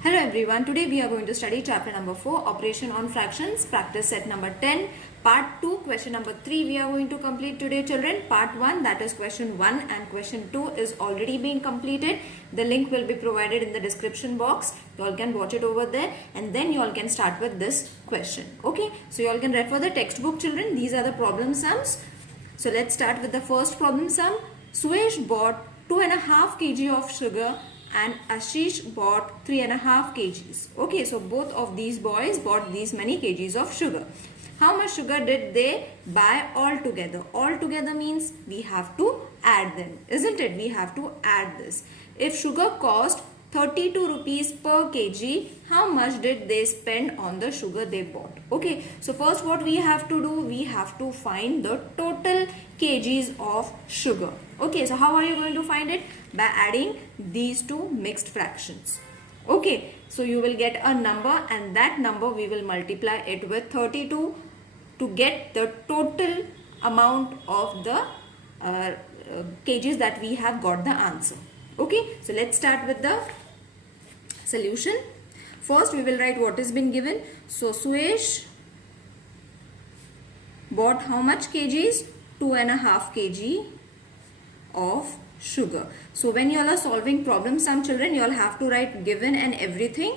Hello everyone, today we are going to study chapter number 4, Operation on Fractions, practice set number 10, part 2, question number 3 we are going to complete today children. Part 1, that is question 1 and question 2 is already being completed. The link will be provided in the description box. You all can watch it over there and then you all can start with this question. Okay, so you all can refer the textbook children. These are the problem sums. So let's start with the first problem sum. Suesh bought 2.5 kg of sugar and Ashish bought 3.5 kgs. Okay, so both of these boys bought these many kgs of sugar. How much sugar did they buy all together? All together means we have to add them, isn't it? We have to add this. If sugar cost 32 rupees per kg, how much did they spend on the sugar they bought? Okay, so first what we have to do, we have to find the total kgs of sugar. Okay, so how are you going to find it? By adding these two mixed fractions. Okay, so you will get a number and that number we will multiply it with 32 to get the total amount of the kgs that we have got the answer. Okay, so let's start with the solution. First we will write what has been given. So Suesh bought how much kgs? 2.5 kg of sugar. So when you all are solving problem sum children, you all have to write given and everything.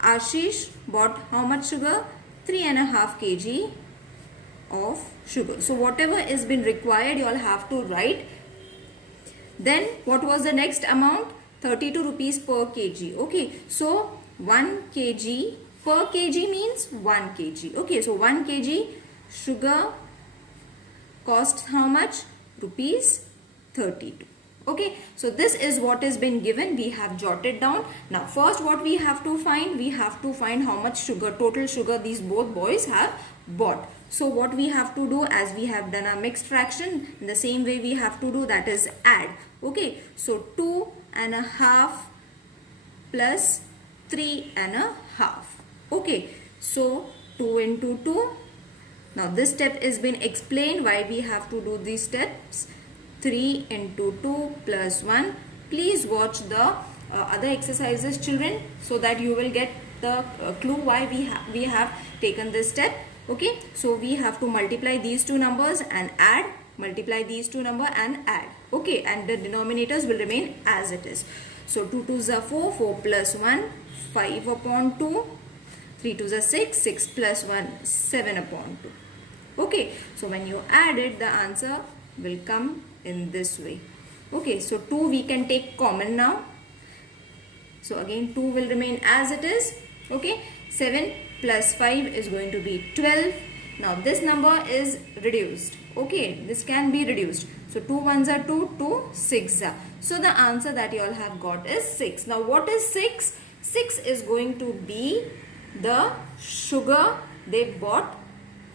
Ashish bought how much sugar? 3.5 kg of sugar. So whatever is been required you all have to write. Then what was the next amount? 32 rupees per kg. Okay, so 1 kg per kg means 1 kg. Okay, so 1 kg sugar costs how much? Rupees 32. Okay, so this is what has been given. We have jotted down. Now first what we have to find? We have to find how much sugar, total sugar these both boys have bought. So what we have to do, as we have done a mixed fraction, in the same way we have to do, that is add. Okay, so 2.5 plus 3.5. Okay, so 2 into 2. Now this step is been explained why we have to do these steps. 3 into 2 plus 1. Please watch the other exercises children so that you will get the clue why we have taken this step. Okay, so we have to multiply these two numbers and add, multiply these two numbers and add. Okay, and the denominators will remain as it is. So 2 2s are 4, 4 plus 1, 5 upon 2, 3 2s are 6, 6 plus 1, 7 upon 2. Okay, so when you add it, the answer will come in this way. Okay, so 2 we can take common now. So again 2 will remain as it is. Okay, 7 plus 5 is going to be 12. Now this number is reduced. Okay, this can be reduced. So 2 1s are 2, 2 6 are. So the answer that you all have got is 6. Now what is 6? 6 is going to be the sugar they bought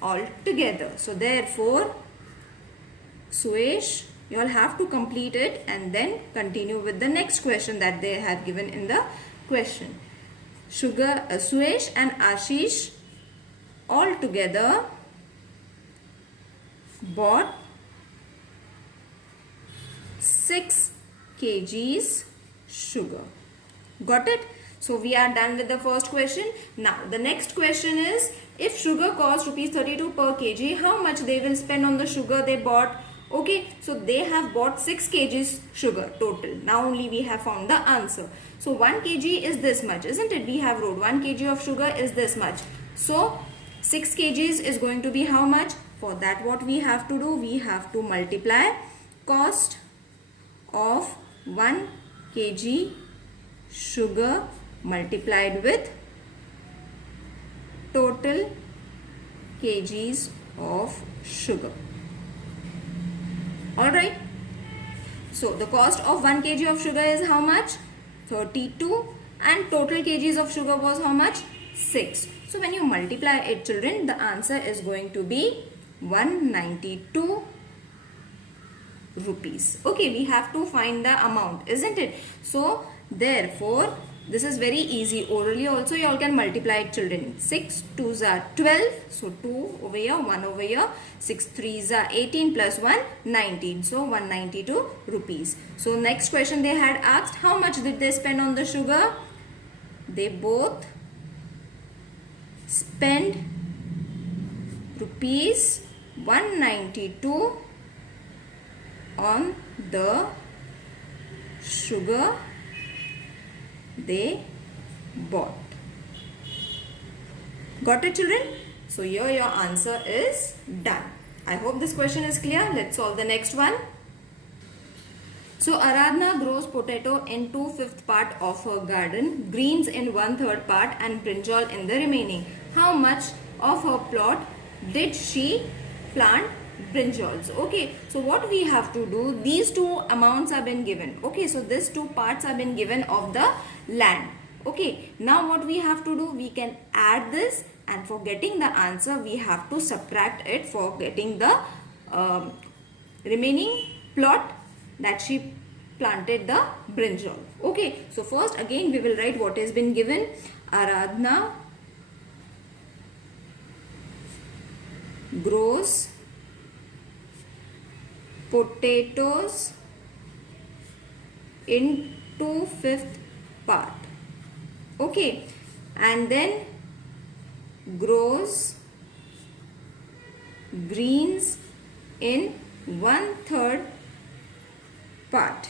all together. So therefore Suesh, you all have to complete it and then continue with the next question that they have given in the question. Suesh and Ashish all together bought 6 kgs sugar. Got it? So we are done with the first question. Now the next question is, if sugar costs rupees 32 per kg, how much they will spend on the sugar they bought? Okay, so they have bought 6 kgs sugar total. Now only we have found the answer. So 1 kg is this much, isn't it? We have wrote 1 kg of sugar is this much. So 6 kgs is going to be how much? For that what we have to do? We have to multiply cost of 1 kg sugar multiplied with total kgs of sugar. Alright, so the cost of 1 kg of sugar is how much? 32 and total kgs of sugar was how much? 6. So when you multiply it children, the answer is going to be 192 rupees. Okay, we have to find the amount, isn't it? So therefore this is very easy. Orally also you all can multiply it children. 6 2s are 12. So 2 over here, 1 over here. 6 3s are 18 plus 1, 19. So 192 rupees. So next question they had asked, how much did they spend on the sugar? they both spend rupees 192 on the sugar they bought. Got it, children? So here your answer is done. I hope this question is clear. Let's solve the next one. So Aradhana grows potato in 2/5 part of her garden, greens in 1/3 part and brinjal in the remaining. How much of her plot did she plant brinjals? Okay, so what we have to do, these two amounts have been given. Okay, so these two parts have been given of the land. Okay, now what we have to do, we can add this, and for getting the answer we have to subtract it for getting the remaining plot that she planted the brinjal. Okay, so first again we will write what has been given. Aradhana grows potatoes in 2/5 part. Okay, and then grows greens in 1/3 part.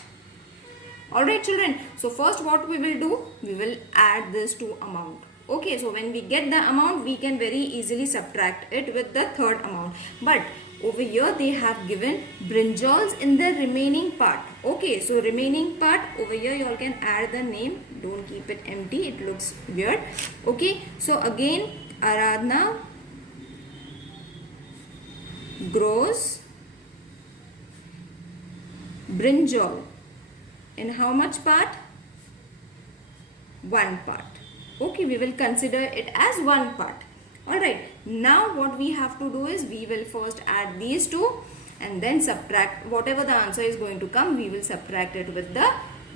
Alright children, so first what we will do, we will add this to amount. Okay, so when we get the amount, we can very easily subtract it with the third amount. But over here they have given brinjals in the remaining part. Okay, so remaining part, over here you all can add the name. Don't keep it empty, it looks weird. Okay, so again Aradhana grows brinjal in how much part? One part. Okay, we will consider it as one part. Alright, now what we have to do is we will first add these two and then subtract whatever the answer is going to come, we will subtract it with the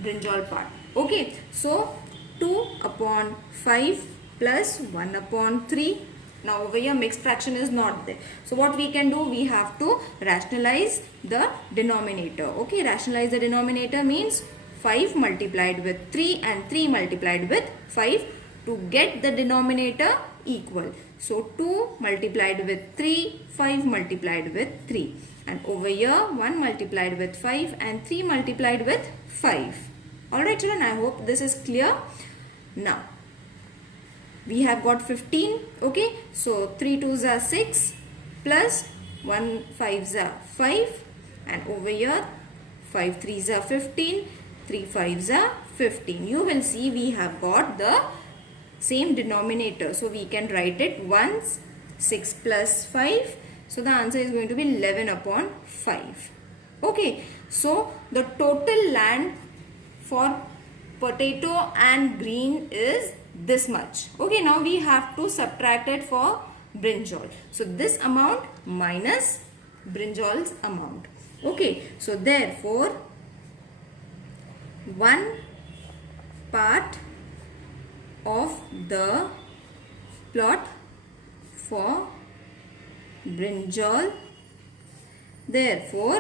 brinjal part. Okay, so 2/5 plus 1/3. Now over here mixed fraction is not there. So what we can do, we have to rationalize the denominator. Okay, rationalize the denominator means 5 multiplied with 3 and 3 multiplied with 5 to get the denominator equal. So 2 multiplied with 3, 5 multiplied with 3. And over here 1 multiplied with 5 and 3 multiplied with 5. Alright children, I hope this is clear. Now we have got 15. Okay, so 3 2s are 6 plus 1 5s are 5, and over here 5 3s are 15, 3 5s are 15. You will see we have got the same denominator, so we can write it once 6 plus 5. So the answer is going to be 11/5. Okay, so the total land for potato and green is this much. Okay, now we have to subtract it for brinjal. So this amount minus brinjal's amount. Okay, so therefore 1 part of the plot for brinjal, therefore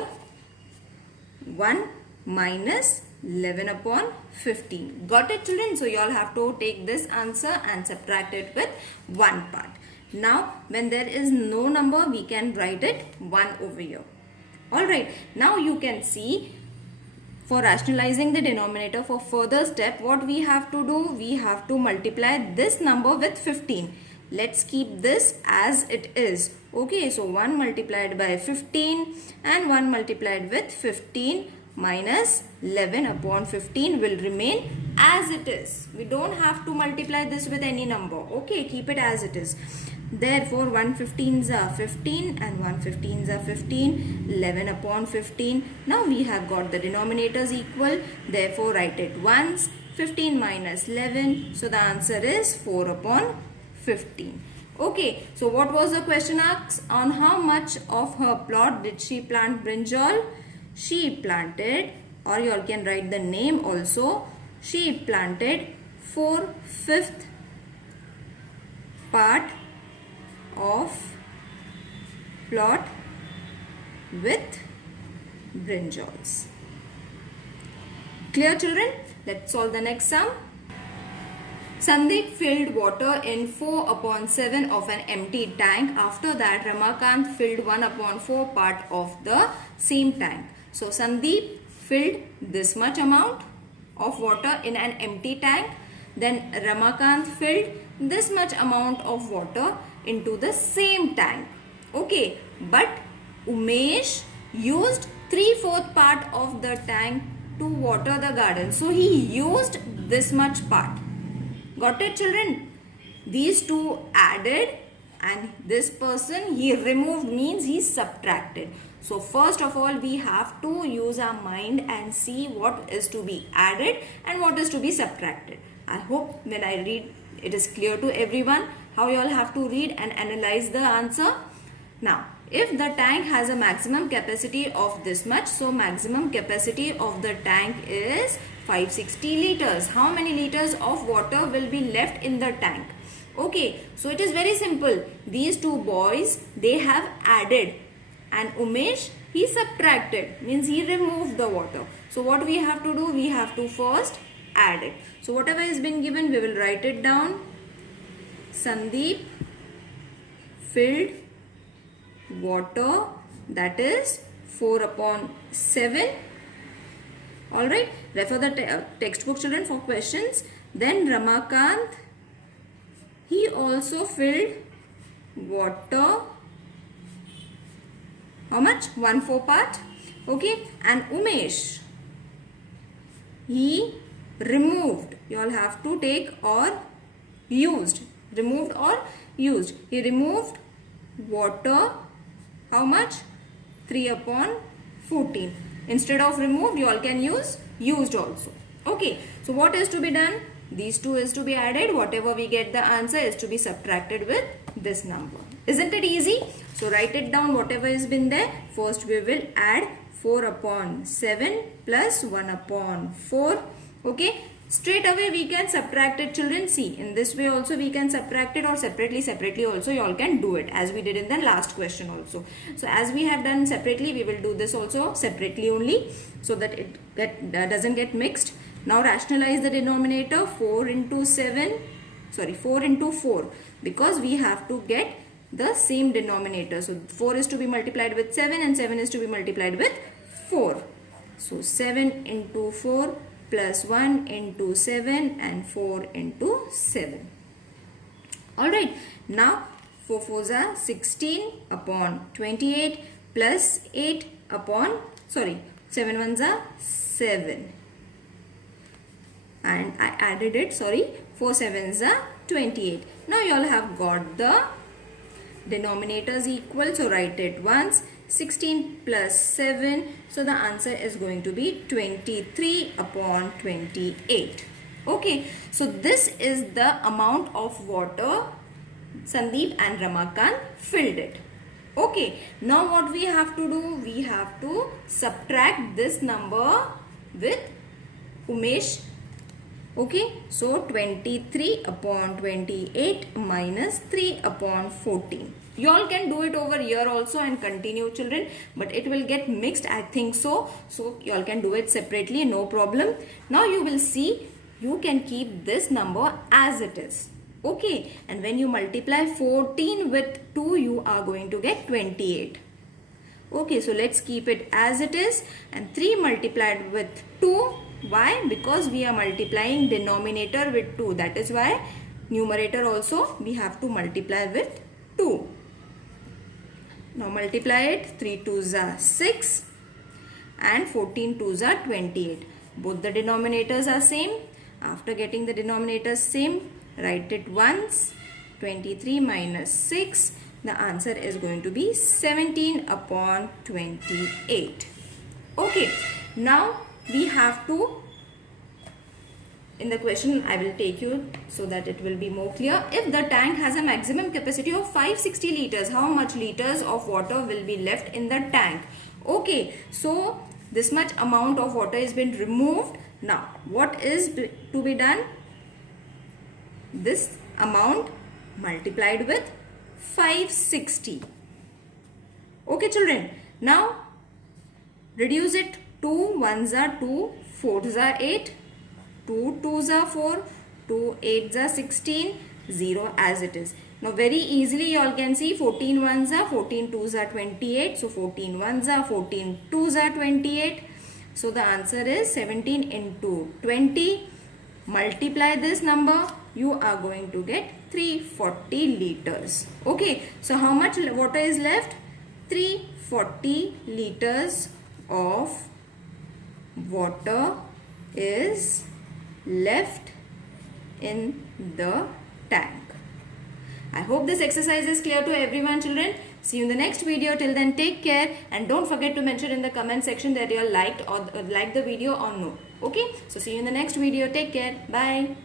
1 minus 11/15. Got it children? So you all have to take this answer and subtract it with 1 part. Now when there is no number, we can write it 1 over here. Alright, now you can see for rationalizing the denominator, for further step, what we have to do, we have to multiply this number with 15. Let's keep this as it is. Okay, so 1 multiplied by 15 and 1 multiplied with 15 minus 11/15 will remain as it is. We don't have to multiply this with any number. Okay, keep it as it is. Therefore 1 15s are 15 and 1 15s are 15, 11/15. Now we have got the denominators equal. Therefore write it once. 15 minus 11. So the answer is 4/15. Okay, so what was the question asked? On how much of her plot did she plant brinjal? She planted, or you all can write the name also. She planted 4/5 part of plot with brinjals. Clear children? Let's solve the next sum. Sandeep filled water in 4/7 of an empty tank. After that, Ramakant filled 1/4 part of the same tank. So Sandeep filled this much amount of water in an empty tank. Then Ramakant filled this much amount of water into the same tank. Okay, but Umesh used 3/4 part of the tank to water the garden. So he used this much part. Got it, children? These two added and this person he removed means he subtracted. So first of all we have to use our mind and see what is to be added and what is to be subtracted. I hope when I read it is clear to everyone how you all have to read and analyze the answer. Now if the tank has a maximum capacity of this much, so maximum capacity of the tank is 560 liters. How many liters of water will be left in the tank? Okay, so it is very simple. These two boys, they have added and Umesh, he subtracted, means he removed the water. So what we have to do? We have to first add it. So whatever has been given, we will write it down. Sandeep filled water, that is 4/7. Alright, refer the textbook, children, for questions. Then Ramakant, he also filled water, how much? 1/4 part. Okay, and Umesh, he removed, you all have to take or used, removed or used. He removed water, how much? 3/14. Instead of removed, you all can use used also. Okay, so what is to be done? These two is to be added. Whatever we get the answer is to be subtracted with this number. Isn't it easy? So write it down whatever has been there. First we will add 4/7 plus 1/4. Okay, straight away we can subtract it, children. See, in this way also we can subtract it, or separately also you all can do it, as we did in the last question also. So as we have done separately, we will do this also separately only, so that it doesn't get mixed. Now rationalize the denominator. 4 into 4, because we have to get the same denominator. So 4 is to be multiplied with 7 and 7 is to be multiplied with 4. So 7 into 4 plus 1 into 7 and 4 into 7. Alright, now 4 4s are 16/28 plus 7 1s are 7. And I added it, 4 7s are 28. Now you all have got the denominators equal, so write it once. 16 plus 7, so the answer is going to be 23/28. Okay, so this is the amount of water Sandeep and Ramakant filled it. Okay, now what we have to do? We have to subtract this number with Umesh. Okay, so 23/28 minus 3/14. You all can do it over here also and continue, children, but it will get mixed, I think so. So you all can do it separately, no problem. Now you will see, you can keep this number as it is. Okay, and when you multiply 14 with 2, you are going to get 28. Okay, so let's keep it as it is, and 3 multiplied with 2. Why? Because we are multiplying denominator with 2. That is why numerator also we have to multiply with 2. Now multiply it. 3 2s are 6 and 14 2s are 28. Both the denominators are same. After getting the denominators same, write it once. 23 minus 6. The answer is going to be 17/28. Okay. Now we have to, in the question I will take you so that it will be more clear. If the tank has a maximum capacity of 560 liters, how much liters of water will be left in the tank? Okay, so this much amount of water has been removed. Now what is to be done? This amount multiplied with 560. Okay, children. Now reduce it. 2 1s are 2, 4s are 8, 2 2s are 4, 2 8s are 16, 0 as it is. Now very easily you all can see 14 1s are 14 2s are 28. So 14 1s are 14 2s are 28. So the answer is 17 into 20. Multiply this number, you are going to get 340 liters. Okay, so how much water is left? 340 liters of water is left in the tank. I hope this exercise is clear to everyone, children. See you in the next video. Till then, take care and don't forget to mention in the comment section that you all liked the video or no. Okay, so see you in the next video. Take care. Bye.